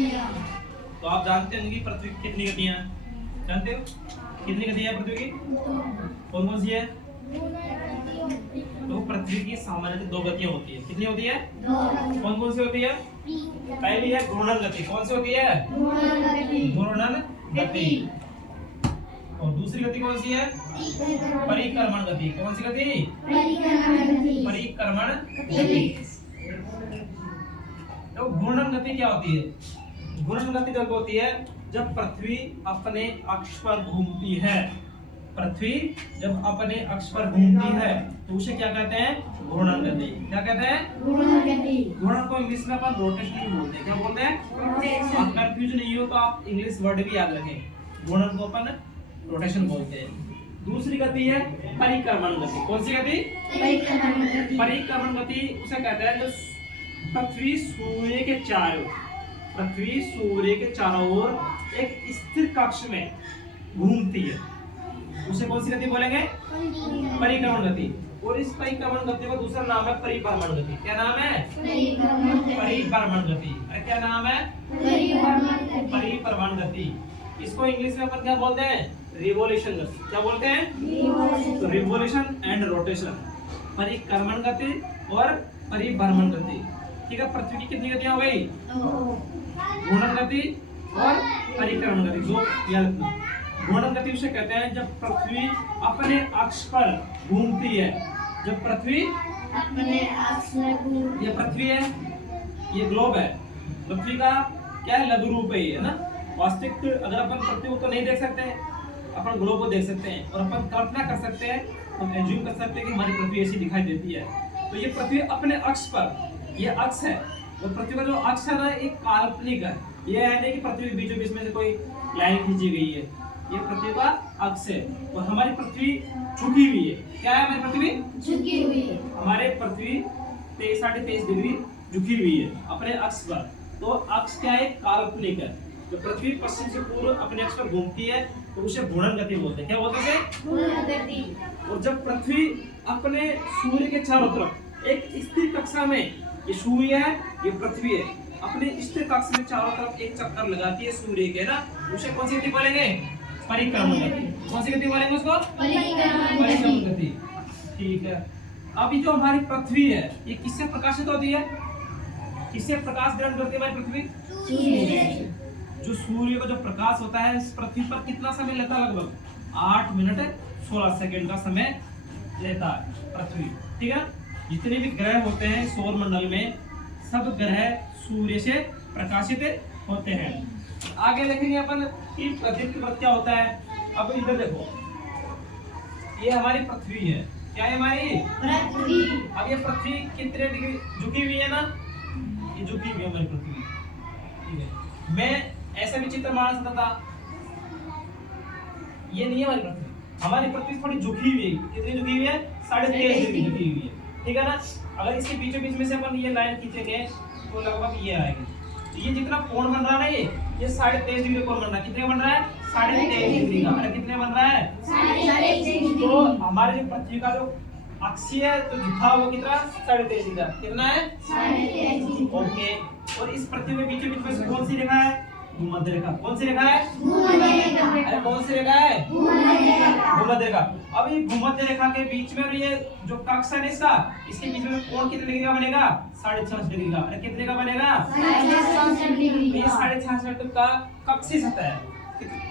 तो आप जानते होंगे कि पृथ्वी की कितनी गतियां हैं? जानते हो कितनी गतियां हैं पृथ्वी की? कौन कौन सी है? तो पृथ्वी की सामान्यतः दो गतियां होती है। कितनी होती है? कौन कौन सी होती है? पहली है घूर्णन गति। कौन सी होती है? घूर्णन गति। और दूसरी गति कौन सी है? परिक्रमण गति। कौन सी गति? परिक्रमण गति। तो घूर्णन गति क्या होती है? घूर्णन गति जब होती है जब पृथ्वी अपने अक्ष पर घूमती है। पृथ्वी जब अपने अक्ष पर घूमती है तो उसे क्या कहते हैं? घूर्णन गति। क्या कहते हैं? घूर्णन गति। घूर्णन को इंग्लिश में अपन रोटेशन भी बोलते हैं। क्या बोलते हैं? आप कंफ्यूज नहीं हो तो आप इंग्लिश वर्ड भी याद रखें। घूर्णन को अपन रोटेशन बोलते हैं। दूसरी गति है परिक्रमण गति। कौन सी गति? परिक्रमण गति। परिक्रमण गति उसे कहते हैं जो पृथ्वी सूर्य के चारों ओर एक स्थिर कक्ष में घूमती है। उसे कौन सी गति बोलेंगे? परिक्रमण गति। और इस परिक्रमण गति का दूसरा नाम है परिभ्रमण गति। क्या नाम है? परिभ्रमण गति। अरे क्या नाम है? परिभ्रमण गति। इसको इंग्लिश में अपन क्या बोलते हैं? रिवोल्यूशन गति। क्या बोलते हैं? तो रिवोल्यूशन एंड रोटेशन। परिक्रमण गति और परिभ्रमण गति। ठीक है। पृथ्वी की कितनी गतियां हो गई? घूर्णन गति और परिक्रमण गति। दो याद रखना। घूर्णन गति उसे कहते हैं जब पृथ्वी अपने अक्ष पर घूमती है। जब पृथ्वी अपने अक्ष पर, ये पृथ्वी है, ये ग्लोब है। पृथ्वी का क्या है? लघु रूप है ये, ना। वास्तविक अगर अपन पृथ्वी को तो नहीं देख सकते, अपन ग्लोब को देख सकते हैं और अपन कल्पना कर सकते हैं, हम एज्यूम कर सकते हैं कि हमारी पृथ्वी ऐसी दिखाई देती है। तो ये पृथ्वी अपने अक्ष पर, ये अक्ष है और पृथ्वी का जो अक्ष है ना एक काल्पनिक है। ये है नहीं कि पृथ्वी के बीचों बीच में से कोई लाइन खींची गई है। ये पृथ्वी का अक्ष है और हमारी पृथ्वी झुकी हुई है। क्या है? हमारी पृथ्वी झुकी हुई है। हमारे पृथ्वी 23.5 डिग्री झुकी हुई है अपने अक्ष पर। तो अक्ष क्या है? काल्पनिक है। जब पृथ्वी पश्चिम से पूर्व अपने अक्ष पर घूमती है तो उसे घूर्णन गति बोलते हैं। क्या बोलते हैं? घूर्णन गति। और जब पृथ्वी अपने सूर्य के चारों तरफ एक स्थिर कक्षा में, ये सूर्य है, ये पृथ्वी है, अपने स्थिर कक्ष में चारों तरफ एक चक्कर लगाती है सूर्य के, ना, उसे कौन सी गति बोलेंगे? परिक्रमण गति। कौन सी गति बोलेंगे उसको? परिक्रमण गति। ठीक है। अभी जो हमारी पृथ्वी है ये किससे प्रकाशित होती है? किससे प्रकाश ग्रहण करती है हमारी पृथ्वी? सूर्य। जो सूर्य का जो प्रकाश होता है इस पृथ्वी पर कितना समय लेता है? लगभग 8 मिनट 16 सेकंड का समय लेता है पृथ्वी। ठीक है। जितने भी ग्रह होते हैं सौर मंडल में, सब ग्रह सूर्य से प्रकाशित होते हैं। आगे देखेंगे अपन कि पृथ्वी पर क्या होता है। अब इधर देखो, ये हमारी पृथ्वी है। क्या है? हमारी पृथ्वी। अब ये पृथ्वी कितने डिग्री झुकी हुई है ना? ये झुकी हुई है हमारी पृथ्वी। ठीक है। मैं ऐसा भी चित्र बना सकता था। ये नहीं है हमारी पृथ्वी। हमारी पृथ्वी थोड़ी झुकी हुई है। कितनी झुकी हुई है? 3.5 डिग्री झुकी हुई है। ठीक है ना। अगर इसके बीचों बीच में से अपन ये लाइन खींचेंगे तो लगभग ये आएगी। तो ये जितना कोण बन रहा है ना, ये 23.5 डिग्री कोण बन रहा है। कितने बन रहा है? 23.5 डिग्री का। अरे कितने बन रहा है? 23.5 डिग्री। तो हमारे जो पृथ्वी का जो अक्षीय है तो झुकाव वो कितना? 23.5 डिग्री। कितना है? 23.5 डिग्री। ओके। और इस पृथ्वी के बीचों बीच में से कौन सी रेखा है? भूमध्य रेखा। कौन सी रेखा है? भूमध्य रेखा। अरे कौन सी रेखा है? भूमध्य रेखा। भूमध्य रेखा। अब ये भूमध्य रेखा के बीच में और ये जो कक्ष है इसका, इसके बीच में कोण कितने डिग्री का बनेगा? 66 डिग्री का। अरे कितने का बनेगा? 66 डिग्री। तो ये 66.5 का कक्षीय सतह है।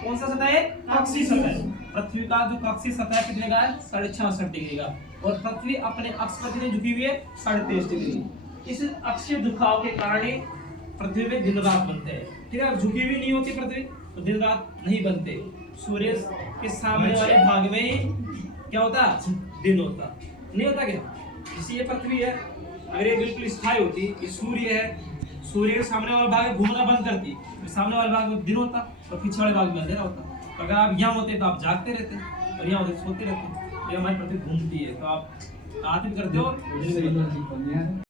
कौन सा सतह है? कक्षीय सतह। पृथ्वी का जो कक्षीय सतह है कितने का है? 66 डिग्री का। और पृथ्वी अपने अक्ष पर कितनी झुकी हुई है? 23.5 डिग्री। इस अक्षीय झुकाव के कारण ही पृथ्वी में दिन रात बनते हैं। ठीक है। झुकी हुई नहीं होती पृथ्वी तो दिन रात नहीं बनते। सूर्य के सामने वाले भाग में ही क्या होता? दिन होता। नहीं होता क्या? इसी ये पृथ्वी है। अगर ये बिल्कुल स्थायी होती, ये सूर्य है, सूर्य के सामने वाला भाग घूमना बंद करती, तो सामने वाले भाग में दिन होता और पीछे वाले भाग में अंधेरा होता। तो अगर आप यहाँ होते तो आप जागते रहते और यहाँ होते सोते रहते। ये हमारी पृथ्वी घूमती है। तो आप आदमी करते हो।